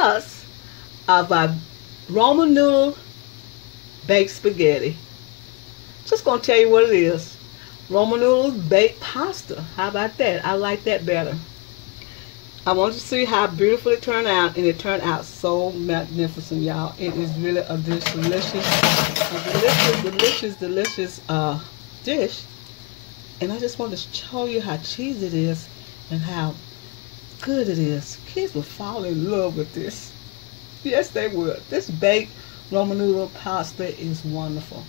us of our Roman noodle baked spaghetti. Just gonna tell you what it is. Roman noodles baked pasta. How about that? I like that better. I want you to see how beautiful it turned out, and it turned out so magnificent, y'all. It is really a delicious dish. And I just want to show you how cheesy it is and how good it is. Kids will fall in love with this. Yes, they would. This baked Roman noodle pasta is wonderful.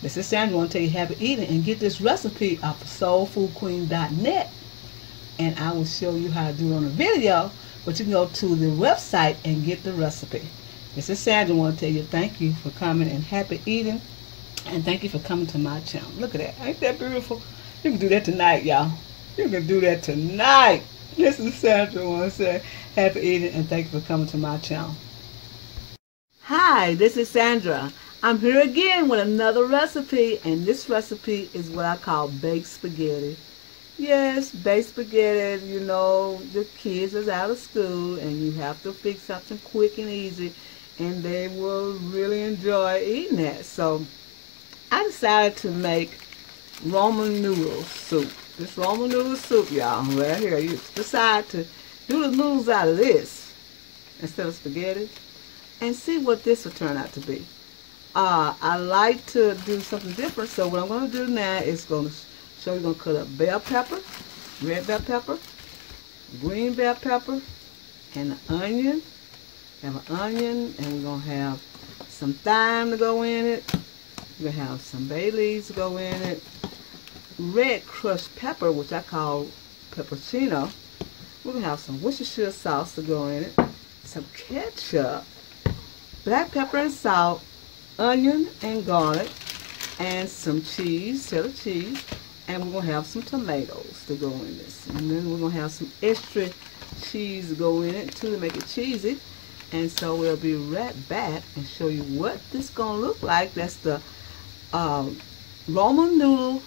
This is Sandra. I want to tell you happy eating, and get this recipe off of soulfoodqueen.net. And I will show you how to do it on a video, but you can go to the website and get the recipe. This is Sandra. I want to tell you thank you for coming and happy eating, and thank you for coming to my channel. Look at that. Ain't that beautiful? You can do that tonight, y'all. You can do that tonight. This is Sandra. I want to say happy eating, and thank you for coming to my channel. Hi, this is Sandra. I'm here again with another recipe, and this recipe is what I call baked spaghetti. Yes, baked spaghetti, you know, the kids is out of school and you have to fix something quick and easy, and they will really enjoy eating that. So I decided to make Roman noodle soup. This Roman noodle soup, y'all, right here. You decide to do the noodles out of this instead of spaghetti, and see what this will turn out to be. I like to do something different, so what I'm going to do now is going to show you. Going to cut up bell pepper, red bell pepper, green bell pepper, and an onion. Have an onion, and we're going to have some thyme to go in it. We're going to have some bay leaves to go in it. Red crushed pepper, which I call peppercino. We're going to have some Worcestershire sauce to go in it. Some ketchup, black pepper and salt, onion and garlic, and some cheese, cheddar cheese. And we're going to have some tomatoes to go in this. And then we're going to have some extra cheese to go in it too to make it cheesy. And so we'll be right back and show you what this is going to look like. That's the Roman noodle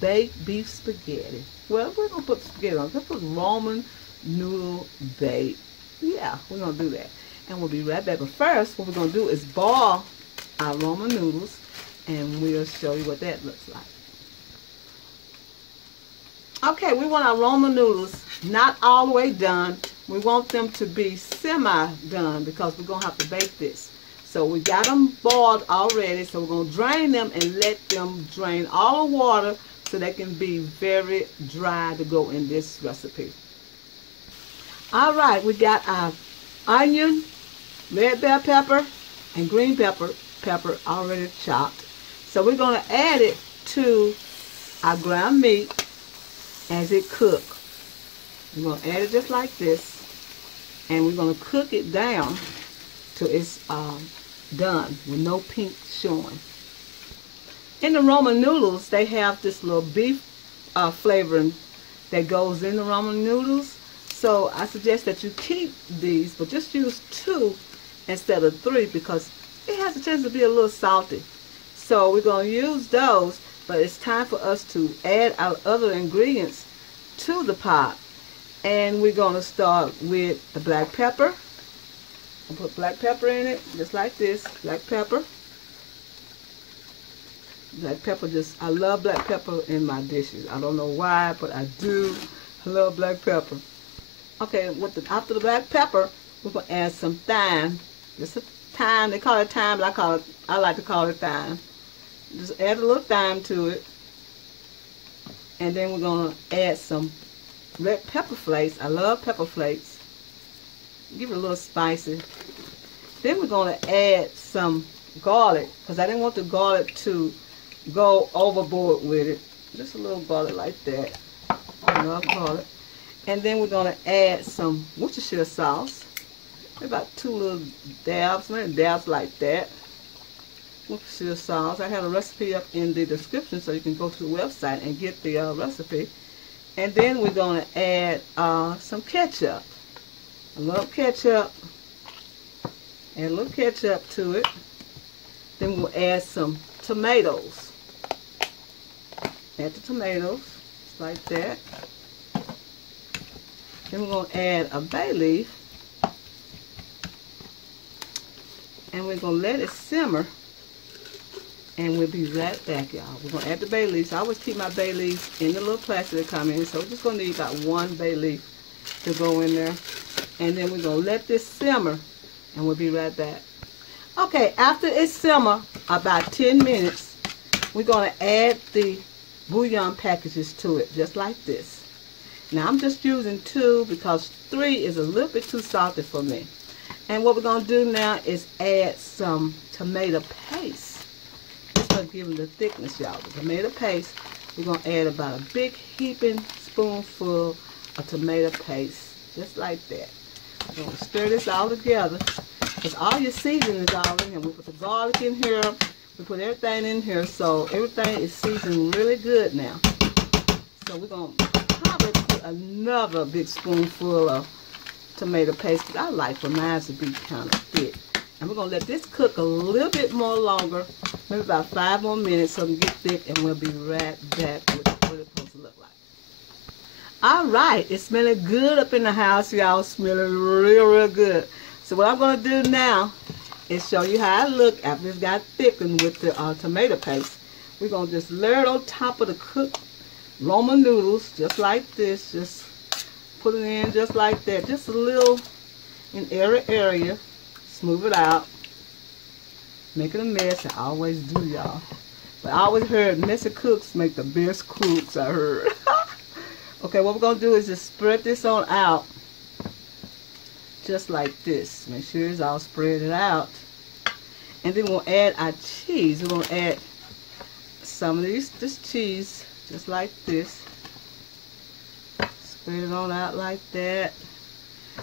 baked beef spaghetti. Well, we're going to put spaghetti on. Let's put Roman noodle baked. Yeah, we're going to do that. And we'll be right back. But first, what we're going to do is boil our Roman noodles, and we'll show you what that looks like. Okay, we want our Roman noodles not all the way done. We want them to be semi-done because we're going to have to bake this. So we got them boiled already, so we're going to drain them and let them drain all the water so they can be very dry to go in this recipe. All right, we got our onion, red bell pepper, and green pepper already chopped. So we're going to add it to our ground meat as it cooks. We're going to add it just like this, and we're going to cook it down till it's done with no pink showing. In the Roman noodles, they have this little beef flavoring that goes in the Roman noodles. So I suggest that you keep these, but just use 2 instead of 3 because it has a chance to be a little salty. So we're going to use those, but it's time for us to add our other ingredients to the pot. And we're going to start with the black pepper. I'll put black pepper in it, just like this, black pepper. Black pepper, I love black pepper in my dishes. I don't know why, but I do. I love black pepper. Okay, after the black pepper, we're going to add some thyme. Just a thyme. They call it thyme, but I like to call it thyme. Just add a little thyme to it. And then we're going to add some red pepper flakes. I love pepper flakes. Give it a little spicy. Then we're going to add some garlic, because I didn't want the garlic to go overboard with it. Just a little garlic like that. I love garlic. And then we're going to add some Worcestershire sauce. About 2 little dabs, maybe dabs like that. Worcestershire sauce. I have a recipe up in the description, so you can go to the website and get the recipe. And then we're going to add some ketchup. I love ketchup. Add a little ketchup to it. Then we'll add some tomatoes. Add the tomatoes, just like that. Then we're going to add a bay leaf. And we're going to let it simmer. And we'll be right back, y'all. We're going to add the bay leaves. I always keep my bay leaves in the little plastic that come in. So we're just going to need about 1 bay leaf to go in there. And then we're going to let this simmer. And we'll be right back. Okay, after it simmer about 10 minutes, we're going to add the bouillon packages to it, just like this. Now, I'm just using 2 because 3 is a little bit too salty for me. And what we're going to do now is add some tomato paste. This will give them the thickness, y'all. The tomato paste, we're going to add about a big heaping spoonful of tomato paste, just like that. We're going to stir this all together. Because all your seasoning is all in here. We put the garlic in here. We put everything in here. So everything is seasoned really good now. So we're going to probably put another big spoonful of tomato paste. I like for mine to be kind of thick. And we're going to let this cook a little bit more longer. Maybe about 5 more minutes so it can get thick. And we'll be right back with what it's supposed to look like. All right. It's smelling good up in the house, y'all. Smelling real good. So what I'm going to do now is show you how it look after it's got thickened with the tomato paste. We're going to just layer it on top of the cooked Ramen noodles, just like this. Just put it in just like that. Just a little in every area. Smooth it out. Make it a mess. I always do, y'all. But I always heard messy cooks make the best cooks, I heard. Okay, what we're going to do is just spread this on out. Just like this. Make sure it's all spread it out. And then we'll add our cheese. We're going to add some of this cheese, just like this. Spread it on out like that.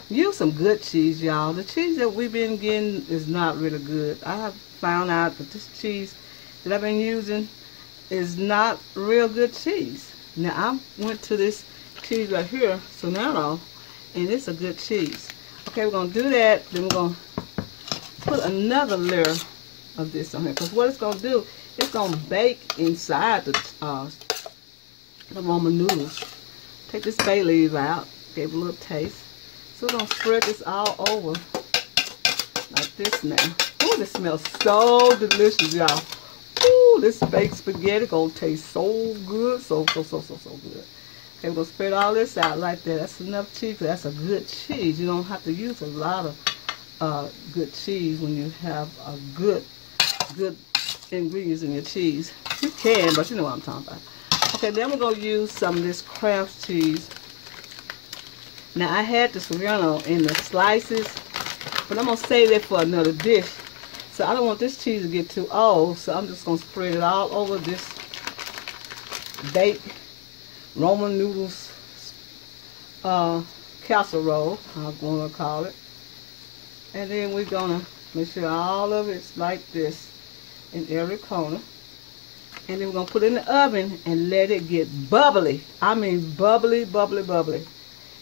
Use some good cheese, y'all. The cheese that we've been getting is not really good. I have found out that this cheese that I've been using is not real good cheese. Now, I went to this cheese right here, Sonero, and it's a good cheese. Okay, we're going to do that. Then we're going to put another layer of this on here. Because what it's going to do, it's going to bake inside the Ramen noodles. Take this bay leaf out. Gave a little taste. So we're going to spread this all over like this now. Ooh, this smells so delicious, y'all. Ooh, this baked spaghetti going to taste so good. So good. Okay, we're going to spread all this out like that. That's enough cheese. That's a good cheese. You don't have to use a lot of good cheese when you have a good ingredients in your cheese. You can, but you know what I'm talking about. Okay, then we're going to use some of this Kraft cheese. Now, I had the serrano in the slices, but I'm going to save that for another dish. So I don't want this cheese to get too old, so I'm just going to spread it all over this baked Ramen noodles casserole, I'm going to call it. And then we're going to make sure all of it's like this in every corner. And then we're going to put it in the oven and let it get bubbly. I mean bubbly.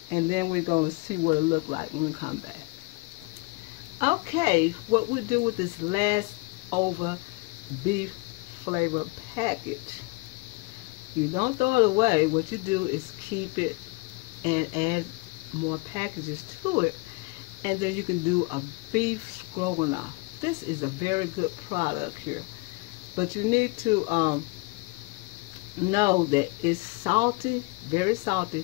And then we're going to see what it looks like when we come back. Okay, what we do with this last over beef flavor package. You don't throw it away. What you do is keep it and add more packages to it. And then you can do a beef stroganoff. This is a very good product here. But you need to know that it's salty, very salty,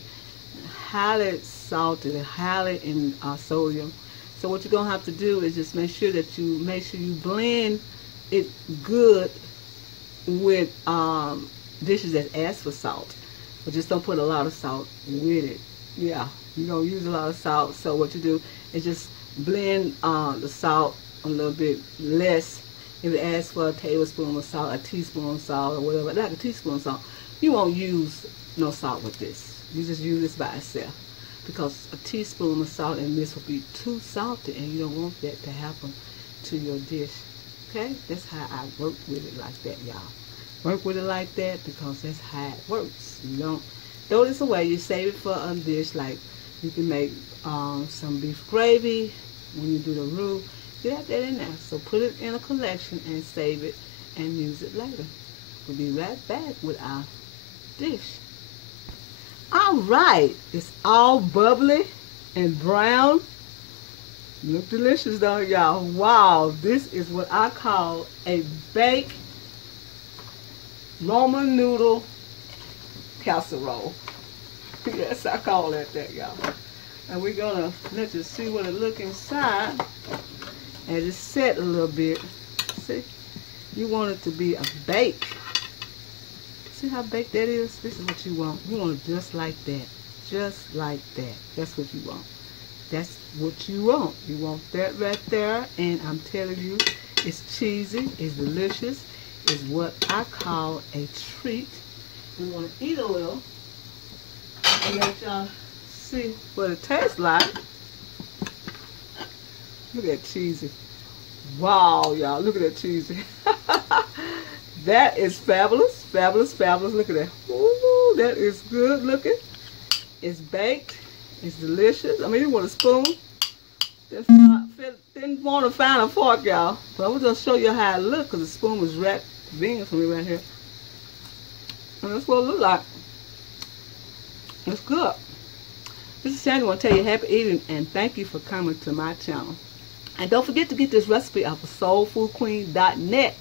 highly salty, highly in sodium. So what you're going to have to do is just make sure you blend it good with dishes that ask for salt. But just don't put a lot of salt with it. Yeah, you're going to use a lot of salt. So what you do is just blend the salt a little bit less. If it asks for a tablespoon of salt, a teaspoon of salt, or whatever, like a teaspoon of salt, you won't use no salt with this. You just use this by itself. Because a teaspoon of salt in this will be too salty, and you don't want that to happen to your dish. Okay? That's how I work with it like that, y'all. Work with it like that because that's how it works. You don't throw this away. You save it for a dish. Like you can make some beef gravy when you do the roux. You have that in there. So put it in a collection and save it and use it later. We'll be right back with our dish. All right. It's all bubbly and brown. Look delicious, though, y'all. Wow, this is what I call a baked Roman noodle casserole. Yes, I call that, y'all. And we're gonna let you see what it look inside. And it's set a little bit. See, you want it to be a bake. See how baked that is? This is what you want. You want it just like that. Just like that. That's what you want. That's what you want. You want that right there. And I'm telling you, it's cheesy, it's delicious. It's what I call a treat. We want to eat a little and let y'all see what it tastes like. Look at that cheesy. Wow, y'all, look at that cheesy. That is fabulous, fabulous, fabulous. Look at that. Ooh, that is good looking. It's baked. It's delicious. I mean, you want a spoon. Didn't want to find a fork, y'all. But I was going to show you how it looked because the spoon was wrapped convenient for me right here. And that's what it looked like. It's good. This is Sandy. I want to tell you happy eating and thank you for coming to my channel. And don't forget to get this recipe off of soulfoodqueen.net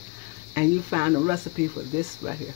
and you find the recipe for this right here.